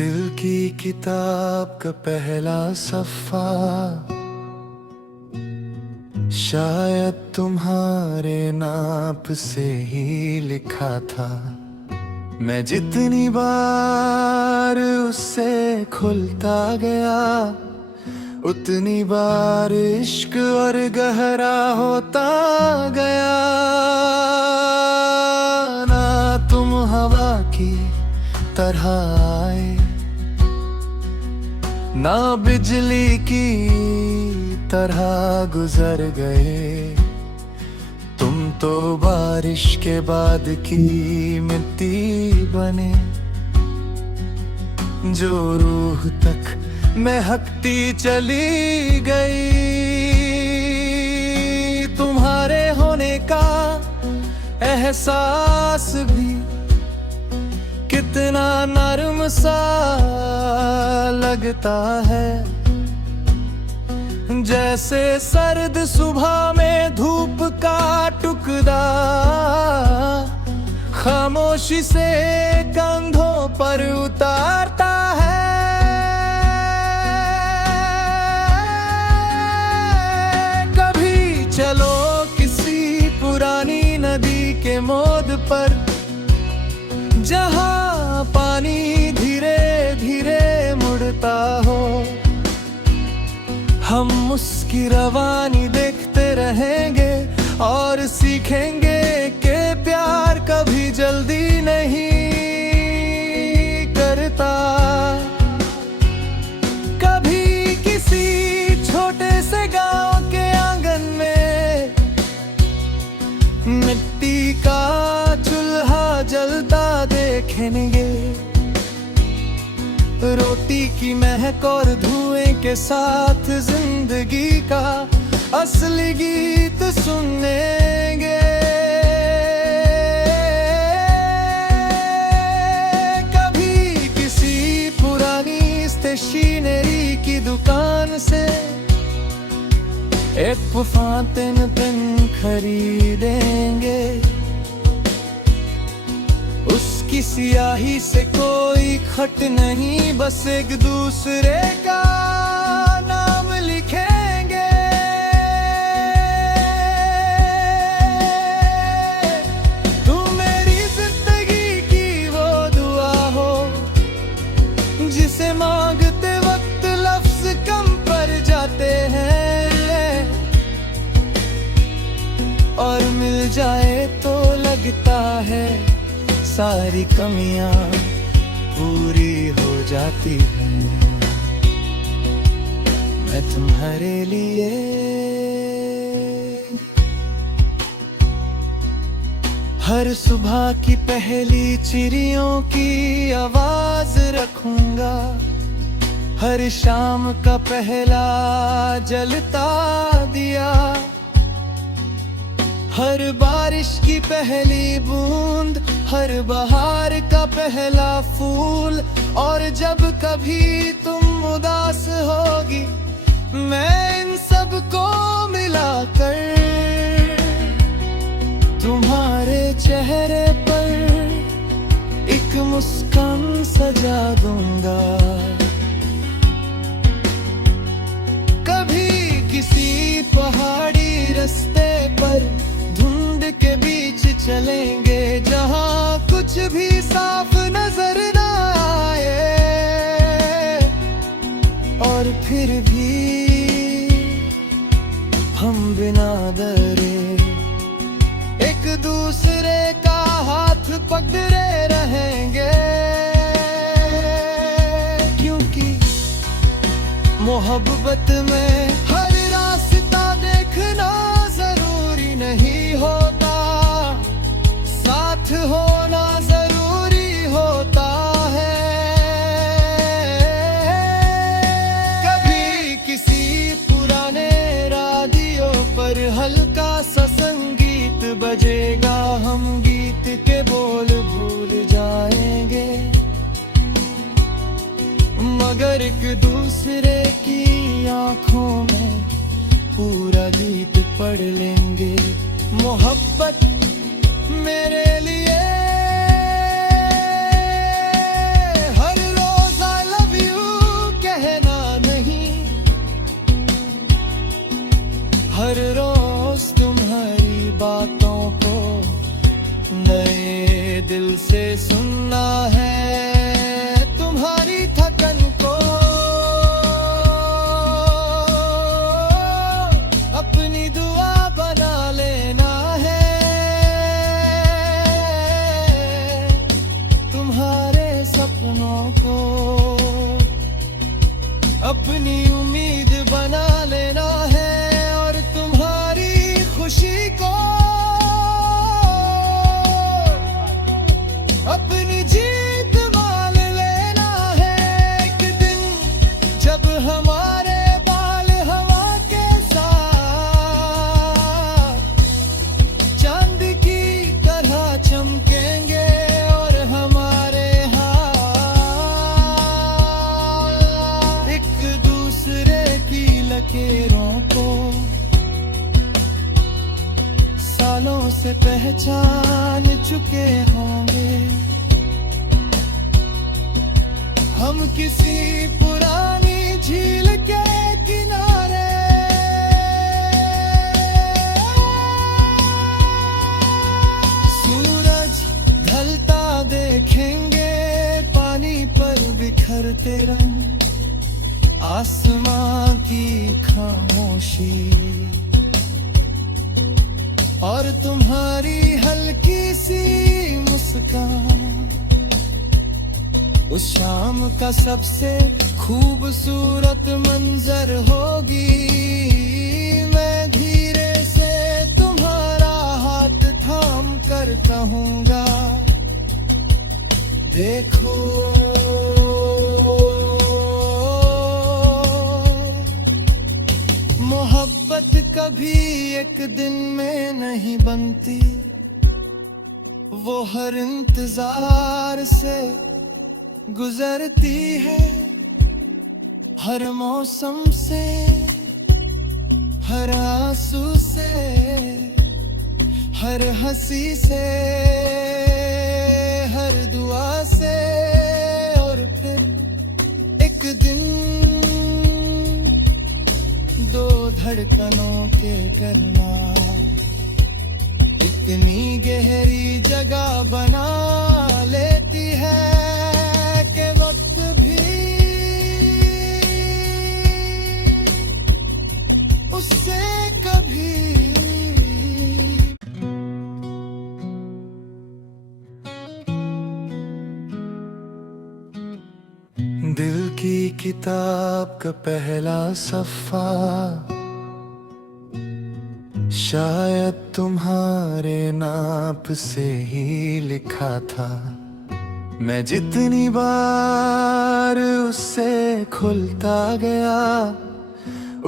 दिल की किताब का पहला सफ़ा शायद तुम्हारे नाप से ही लिखा था। मैं जितनी बार उससे खुलता गया उतनी बार इश्क और गहरा होता गया। ना तुम हवा की तरह आए ना बिजली की तरह गुजर गए। तुम तो बारिश के बाद की मिट्टी बने जो रूह तक महकती चली गई। तुम्हारे होने का एहसास भी कितना नरम सा लगता है, जैसे सर्द सुबह में धूप का टुकड़ा खामोशी से कंधों पर उतारता है। कभी चलो किसी पुरानी नदी के मोड़ पर जहां पानी धीरे धीरे मुड़ता हो। हम उसकी रवानी देखते रहेंगे और सीखेंगे कि प्यार कभी जल्दी नहीं करता। कभी किसी छोटे से गांव के आंगन में मिट्टी का चूल्हा जलता देखेंगे। रोटी की महक और धुएं के साथ जिंदगी का असली गीत सुनेंगे। कभी किसी पुरानी स्टेशनरी की दुकान से एक फाउंटेन पेन खरीदेंगे। उसकी स्याही से कोई खत नहीं, बस एक दूसरे का नाम लिखेंगे। तू मेरी जिंदगी की वो दुआ हो जिसे मांगते वक्त लफ्ज कम पड़ जाते हैं, और मिल जाए तो लगता है सारी कमियां पूरी हो जाती हैं। मैं तुम्हारे लिए हर सुबह की पहली चिड़ियों की आवाज रखूंगा, हर शाम का पहला जलता दिया, हर बारिश की पहली बूंद, हर बहार का पहला फूल। और जब कभी तुम उदास होगी मैं इन सब को मिलाकर तुम्हारे चेहरे पर एक मुस्कान सजा दूंगा। कभी किसी पहाड़ी रास्ते पर धुंध के बीच चलेंगे जहां कुछ भी साफ नजर ना आए, और फिर भी हम बिना डरे एक दूसरे का हाथ पकड़े रहेंगे। क्योंकि मोहब्बत में हर रास्ता देखना जरूरी नहीं होता, साथ होना जरूरी होता है। कभी किसी पुराने रेडियो पर हल्का सा संगीत बजेगा, हम गीत के बोल भूल जाएंगे, मगर एक दूसरे की आंखों में पूरा गीत पढ़ लेंगे। मोहब्बत मेरे लिए हर रोज से सुनना है तुम्हारी थकन को, अपनी दुआ बना लेना है तुम्हारे सपनों को, अपनी उम्मीद बना लेना है और तुम्हारी खुशी को अपनी जीत मान लेना है। एक दिन जब हमारे बाल हवा के साथ चांद की तरह चमकेंगे और हमारे हाथ एक दूसरे की लकीरों को सालों से पहचान चुके होंगे। हम किसी पुरानी झील के किनारे सूरज ढलता देखेंगे, पानी पर बिखरते रंग, आसमां की खामोशी और तुम्हारी हल्की सी मुस्कान उस शाम का सबसे खूबसूरत मंजर होगी। मैं धीरे से तुम्हारा हाथ थाम कर कहूँगा, देखो मोहब्बत कभी एक दिन में नहीं बनती, वो हर इंतजार से गुजरती है, हर मौसम से, हर आंसू से, हर हंसी से, हर दुआ से, और फिर एक दिन दो धड़कनों के करना इतनी गहरी जगह बना लेती है कि वक्त भी उससे कभी दिल की किताब का पहला सफ़ा शायद तुम्हारे नाप से ही लिखा था। मैं जितनी बार उससे खुलता गया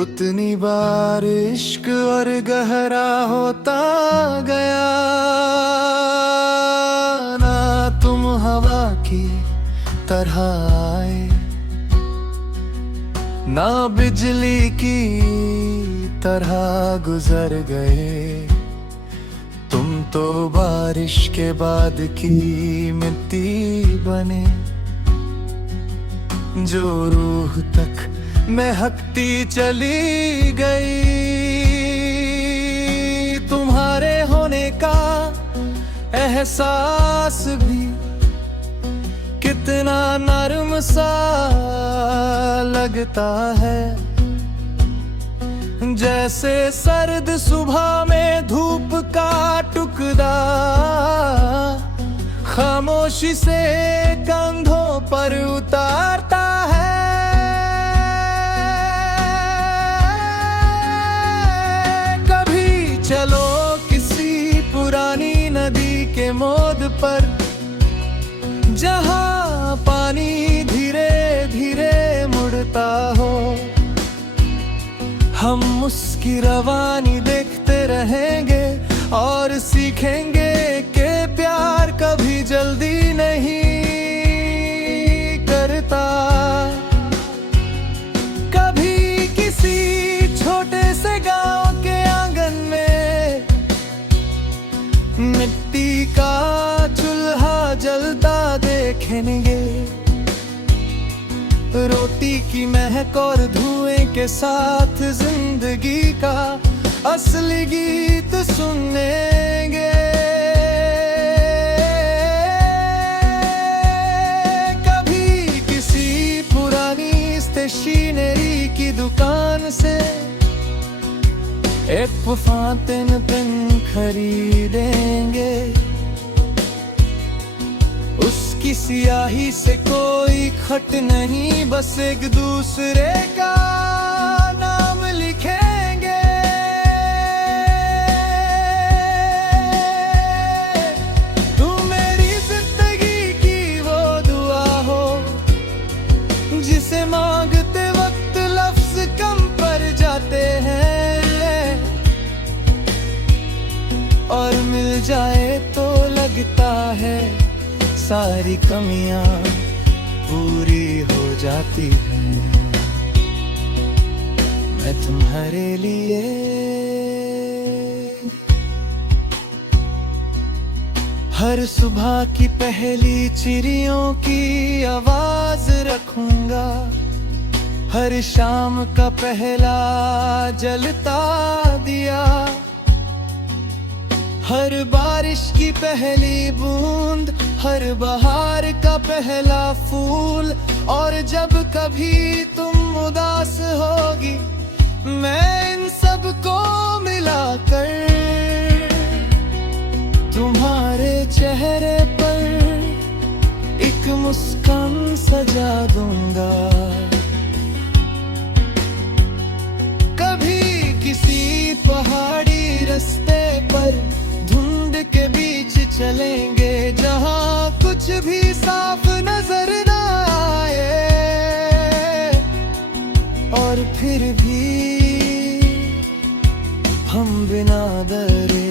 उतनी बार इश्क और गहरा होता गया। ना तुम हवा की तरह आए ना बिजली की तरह गुजर गए, तुम तो बारिश के बाद की मिट्टी बने जो रूह तक महकती चली गई। तुम्हारे होने का एहसास भी कितना नर्म सा लगता है, जैसे सर्द सुबह में धूप का टुकड़ा खामोशी से कंधों पर उतारता है। कभी चलो किसी पुरानी नदी के मोड़ पर जहाँ पानी धीरे धीरे मुड़ता हो, हम उसकी रवानी देखते रहेंगे और सीखेंगे कि प्यार कभी जल्दी नहीं करता। कभी किसी छोटे से गांव के आंगन में मिट्टी का चूल्हा जलता देखेंगे, रोटी की महक और धुएं के साथ जिंदगी का असली गीत सुनेंगे। एक फातिन पिन खरीदेंगे, उसकी सियाही से कोई खट नहीं, बस एक दूसरे का नाम लिखेंगे। तू मेरी जिंदगी की वो दुआ हो जिसे मांगते वक्त लफ्ज कम पड़ जाते हैं, और मिल जाए तो लगता है सारी कमियां पूरी हो जाती हैं। मैं तुम्हारे लिए हर सुबह की पहली चिड़ियों की आवाज रखूंगा, हर शाम का पहला जलता दिया, हर बारिश की पहली बूंद, हर बहार का पहला फूल, और जब कभी तुम उदास होगी मैं इन सब को मिलाकर तुम्हारे चेहरे पर एक मुस्कान सजा दूंगा। कभी किसी पहाड़ी रास्ते पर धुंध के बीच चलेंगे, जहां कुछ भी साफ नजर ना आए, और फिर भी हम बिना डरे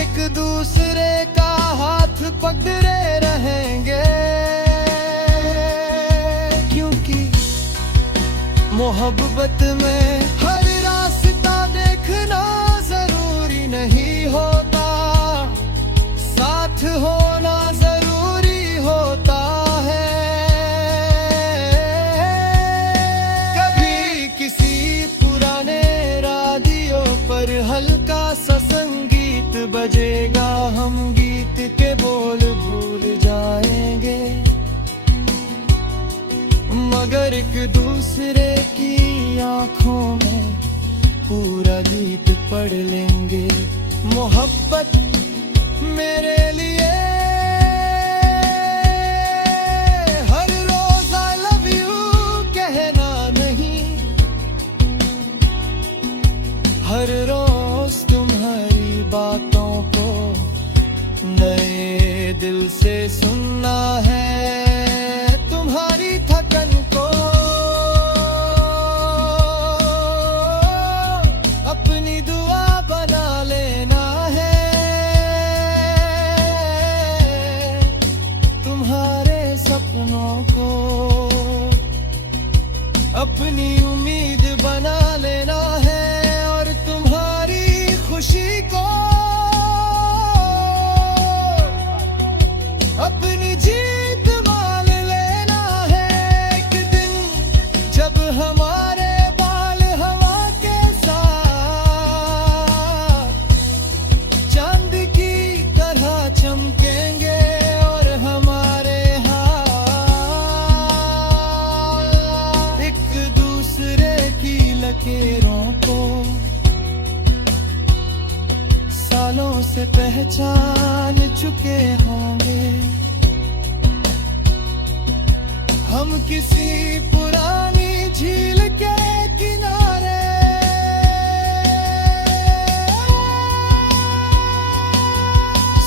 एक दूसरे का हाथ पकड़े रहेंगे, क्योंकि मोहब्बत में हर रास्ता देखना जरूरी नहीं होता, साथ होना जरूरी होता है। कभी किसी पुराने रेडियो पर हल्का सा संगीत बजेगा, हम गीत के बोल भूल जाएंगे, मगर एक दूसरे की आंखों में पूरा गीत पढ़ लेंगे। मोहब्बत मेरे लिए हर रोज I love you कहना नहीं, हर रोज तुम्हारी बातों को नए दिल से सुनना है, तुम्हारी थकन को अपनी दुआ बना लेना है, तुम्हारे सपनों को अपनी उम्मीद बना लेना है, और तुम्हारी खुशी को अपनी जीत मान लेना है। एक दिन जब हमारे बाल हवा के साथ चांद की तरह चमकेंगे, और हमारे हाथ एक दूसरे की लकीरों को सालों से पहचान चुके होंगे। हम किसी पुरानी झील के किनारे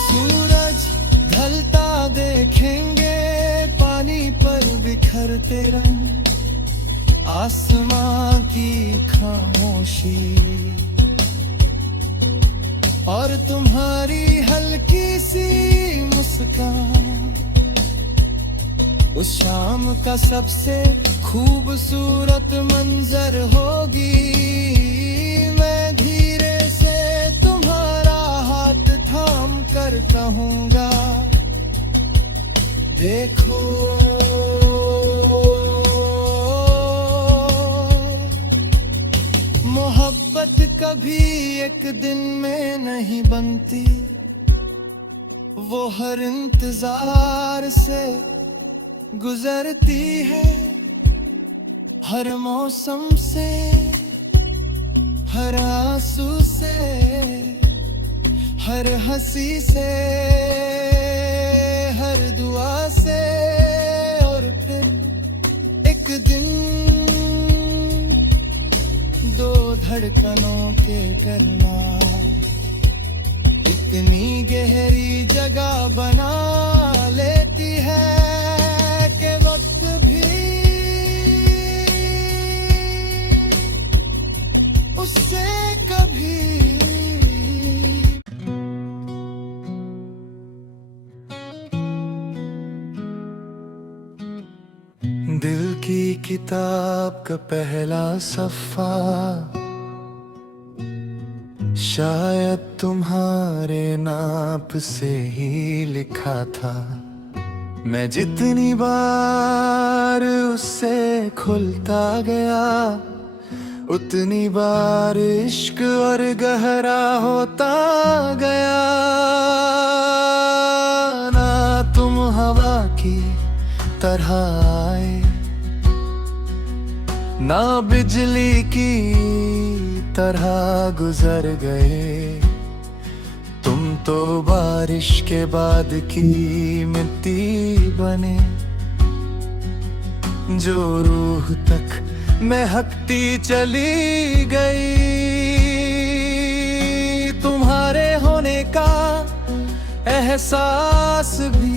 सूरज ढलता देखेंगे, पानी पर बिखरते रंग, आसमां की खामोशी, और तुम्हारी हल्की सी मुस्कान उस शाम का सबसे खूबसूरत मंजर होगी। मैं धीरे से तुम्हारा हाथ थाम कर कहूँगा, देखो मोहब्बत कभी एक दिन में नहीं बनती, वो हर इंतजार से गुजरती है, हर मौसम से, हर आंसू से, हर हंसी से, हर दुआ से, और फिर एक दिन दो धड़कनों के करना इतनी गहरी जगह बना लेती है कि वक्त भी उससे कभी दिल की किताब का पहला सफ़ा शायद तुम्हारे नाप से ही लिखा था। मैं जितनी बार उससे खुलता गया उतनी बार इश्क और गहरा होता गया। ना तुम हवा की तरह आए, ना बिजली की तरह गुजर गए। तुम तो बारिश के बाद की मिट्टी बने, जो रूह तक महकती चली गई। तुम्हारे होने का एहसास भी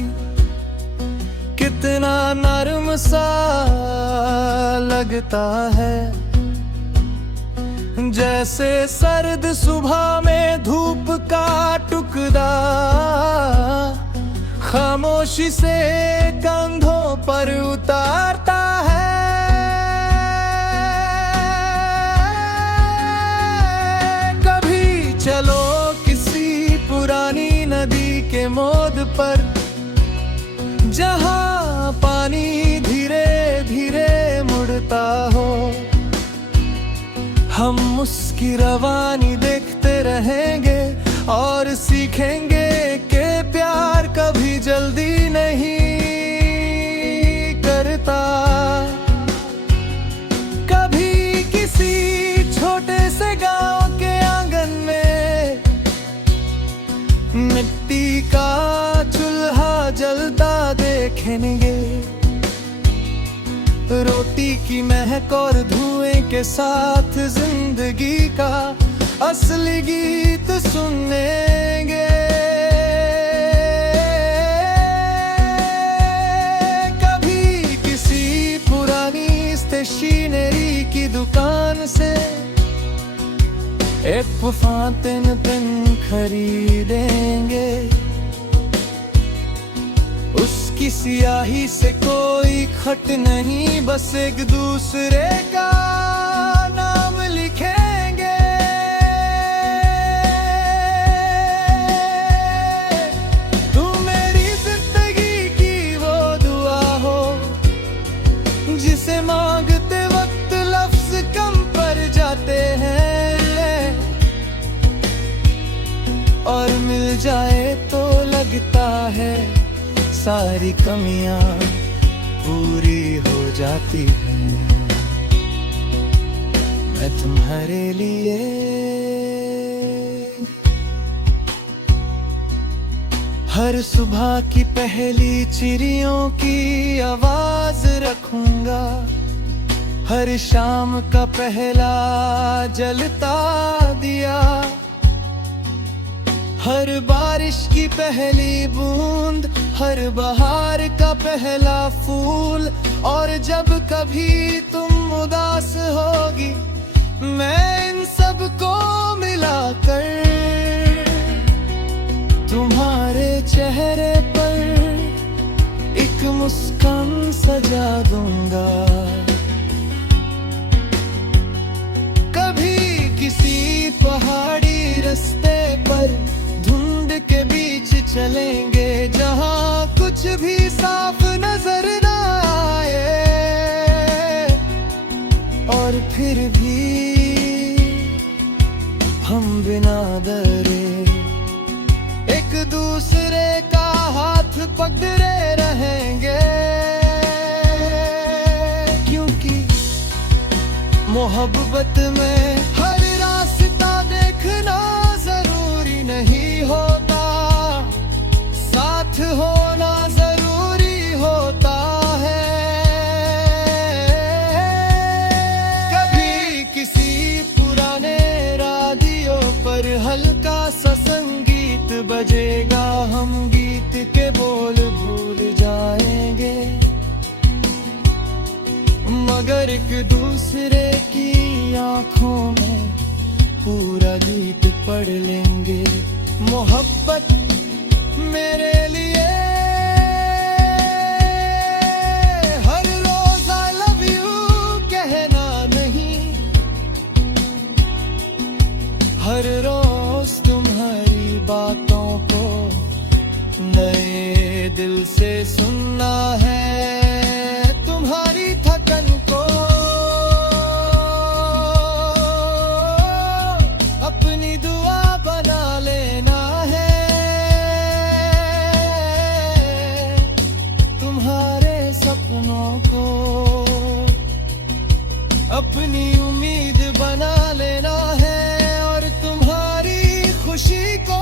कितना नरम सा लगता है, जैसे सर्द सुबह में धूप का टुकड़ा खामोशी से कंधों पर उतारता है। कभी चलो किसी पुरानी नदी के मोड़ पर, जहां पानी धीरे धीरे मुड़ता हो। हम उसकी रवानी देखते रहेंगे और सीखेंगे कि प्यार कभी जल्दी नहीं करता। कभी किसी छोटे से गांव के आंगन में मिट्टी का चूल्हा जलता देखेंगे। रोटी की महक और धुएं के साथ जिंदगी का असली गीत सुनेंगे। कभी किसी पुरानी स्टेशनरी की दुकान से एक फातिन पेन खरीदेंगे। उसकी स्याही से कोई खत नहीं, बस एक दूसरे का नाम लिखेंगे। तू मेरी जिंदगी की वो दुआ हो जिसे मांगते वक्त लफ्ज कम पड़ जाते हैं, और मिल जाए तो लगता है सारी कमियां पूरी हो जाती हैं। मैं तुम्हारे लिए हर सुबह की पहली चिड़ियों की आवाज रखूंगा, हर शाम का पहला जलता दिया, हर बारिश की पहली बूंद, हर बहार का पहला फूल। और जब कभी तुम उदास होगी, मैं इन सब को मिलाकर तुम्हारे चेहरे पर एक मुस्कान सजा दूंगा। कभी किसी पहाड़ी रास्ते पर धुंध के बीच चलेंगे, जहां कुछ भी साफ नजर ना आए, और फिर भी हम बिना डरे एक दूसरे का हाथ पकड़े रहेंगे। क्योंकि मोहब्बत में हर रास्ता बजेगा हम गीत के बोल भूल जाएंगे, मगर एक दूसरे की आंखों में पूरा गीत पढ़ लेंगे। मोहब्बत मेरे लिए हर रोज आई लव यू कहना नहीं, हर रोज तुम्हारी बातों को नए दिल से सुनना है, तुम्हारी थकन को अपनी दुआ बना लेना है, तुम्हारे सपनों को अपनी उम्मीद बना लेना है, और तुम्हारी खुशी को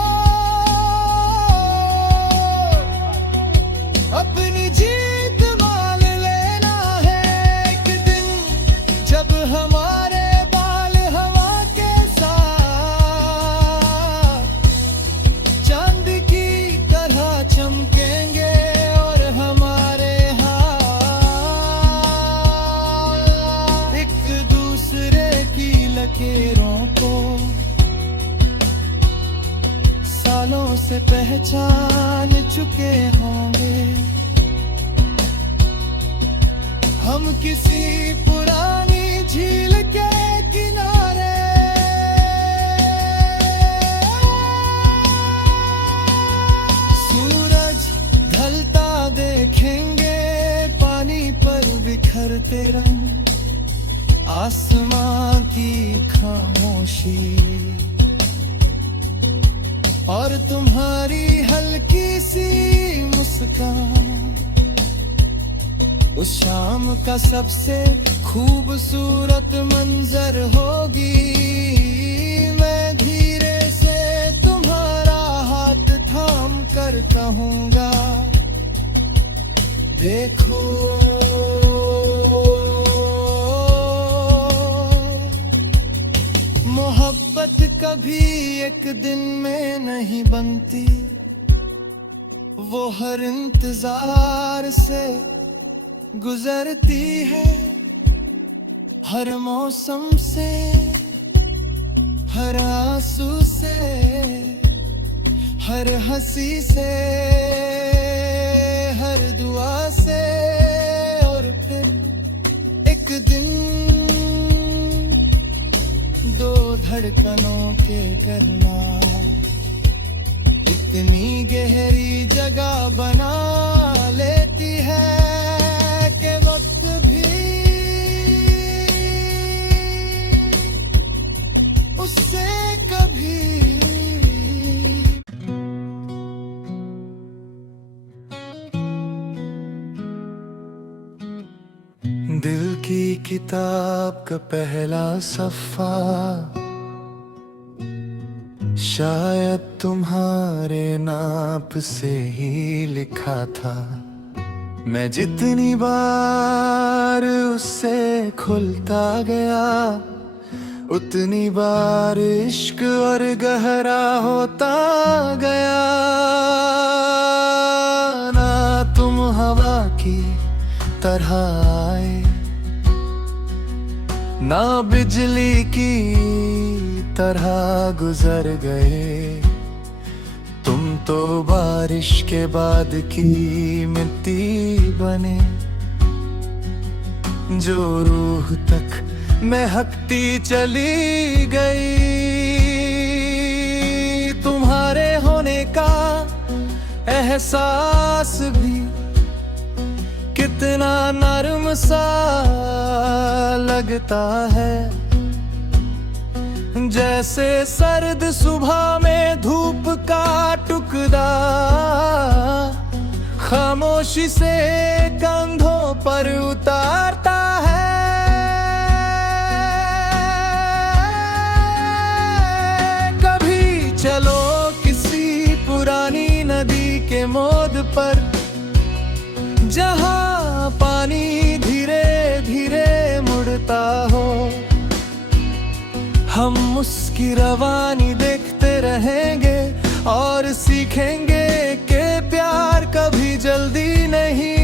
अपनी जीत मान लेना है। एक दिन जब हमारे बाल हवा के साथ चांद की तरह चमकेंगे, और हमारे हाथ एक दूसरे की लकीरों को सालों से पहचान चुके होंगे। हम किसी पुरानी झील के किनारे सूरज ढलता देखेंगे, पानी पर बिखरते रंग, आसमां की खामोशी और तुम्हारी हल्की सी मुस्कान उस शाम का सबसे खूबसूरत मंजर होगी। मैं धीरे से तुम्हारा हाथ थाम कर कहूँगा, देखो मोहब्बत कभी एक दिन में नहीं बनती, वो हर इंतजार से गुजरती है, हर मौसम से, हर आंसू से, हर हंसी से, हर दुआ से, और फिर एक दिन दो धड़कनों के करना इतनी गहरी जगह बना लेती है कि वक्त भी उससे कभी दिल की किताब का पहला सफ़ा शायद तुम्हारे नाप से ही लिखा था। मैं जितनी बार उससे खुलता गया, उतनी बार इश्क और गहरा होता गया। ना तुम हवा की तरह आए, ना बिजली की तरह गुजर गए, तुम तो बारिश के बाद की मिट्टी बने, जो रूह तक महकती चली गई। तुम्हारे होने का एहसास भी कितना नर्म सा लगता है, जैसे सर्द सुबह में धूप का टुकड़ा खामोशी से कंधों पर उतारता है। कभी चलो किसी पुरानी नदी के मोड़ पर, जहाँ पानी धीरे धीरे मुड़ता हो, हम उसकी रवानी देखते रहेंगे और सीखेंगे कि प्यार कभी जल्दी नहीं